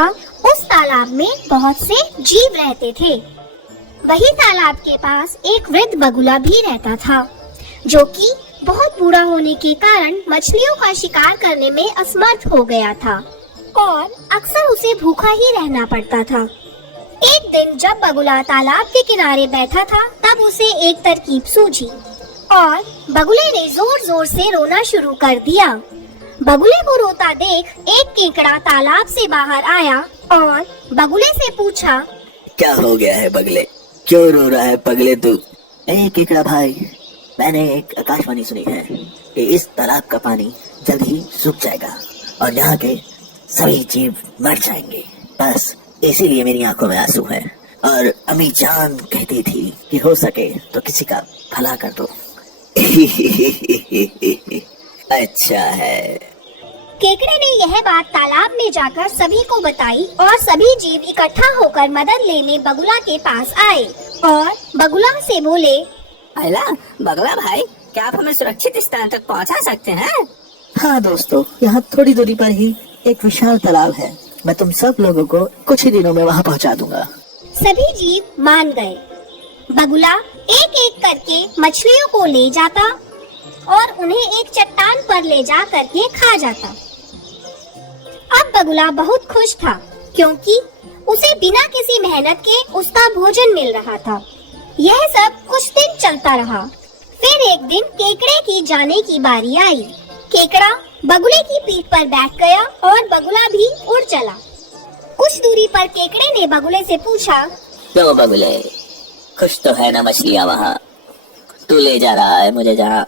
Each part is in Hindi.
था उस तालाब में बहुत से जीव रहते थे। वही तालाब के पास एक वृद्ध बगुला भी रहता था, जो कि बहुत बूढ़ा होने के कारण मछलियों का शिकार करने में असमर्थ हो गया था और अक्सर उसे भूखा ही रहना पड़ता था। एक दिन जब बगुला तालाब के किनारे बैठा था, तब उसे एक तरकीब सूझी और बगुले ने जोर जोर से रोना शुरू कर दिया। बगुले को रोता देख एक केकड़ा तालाब से बाहर आया और बगुले से पूछा, क्या हो गया है बगले, क्यों रो रहा है पगले तू? ए केकड़ा भाई, मैंने एक आकाशवाणी सुनी है कि इस तालाब का पानी जल्द ही सूख जाएगा और यहाँ के सभी जीव मर जाएंगे। बस इसीलिए मेरी आंखों में आंसू हैं। और अम्मी जान कहती थी कि हो सके तो किसी का भला कर दो। अच्छा है। केकड़े ने यह बात तालाब में जाकर सभी को बताई और सभी जीव इकट्ठा होकर मदद लेने बगुला के पास आए और बगुला से बोले, अला बगला भाई, क्या आप हमें सुरक्षित स्थान तक पहुंचा सकते हैं? हाँ दोस्तों, यहाँ थोड़ी दूरी पर ही एक विशाल तालाब है। मैं तुम सब लोगों को कुछ ही दिनों में वहाँ पहुँचा दूंगा। सभी जीव मान गए। बगुला एक एक करके मछलियों को ले जाता और उन्हें एक चट्टान पर ले जा करके खा जाता। अब बगुला बहुत खुश था, क्योंकि उसे बिना किसी मेहनत के उसका भोजन मिल रहा था। यह सब कुछ दिन चलता रहा। फिर एक दिन केकड़े की जाने की बारी आई। केकड़ा बगुले की पीठ पर बैठ गया और बगुला भी उड़ चला। कुछ दूरी पर केकड़े ने बगुले से पूछा, क्यों बगुले, खुश तो है ना मछलियाँ वहाँ? तू ले जा रहा है मुझे जहाँ?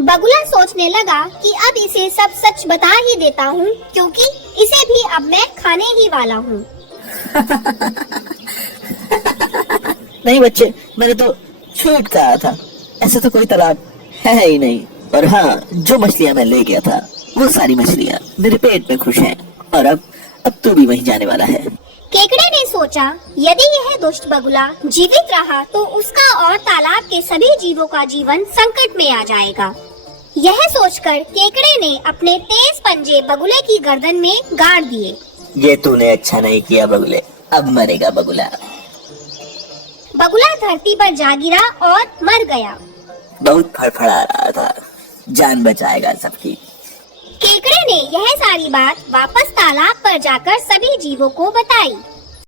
बगुला सोचने लगा कि अब इसे सब सच बता ही देता हूँ, क्योंकि इसे भी अब मैं खाने ही वाला हूँ। नहीं बच्चे, मैंने तो झूठ कहा था। ऐसा तो कोई तालाब है ही नहीं। और हाँ, जो मछलियाँ मैं ले गया था वो सारी मछलियाँ मेरे पेट में खुश हैं। और अब तू भी वहीं जाने वाला है। केकड़े ने सोचा, यदि यह दुष्ट बगुला जीवित रहा तो उसका और तालाब के सभी जीवों का जीवन संकट में आ जाएगा। यह सोचकर केकड़े ने अपने तेज पंजे बगुले की गर्दन में गाड़ दिए। ये तूने अच्छा नहीं किया बगुले, अब मरेगा बगुला। बगुला धरती पर जा गिरा और मर गया। बहुत फड़फड़ा रहा था, जान बचाएगा सबकी। केकड़े ने यह सारी बात वापस तालाब पर जाकर सभी जीवों को बताई।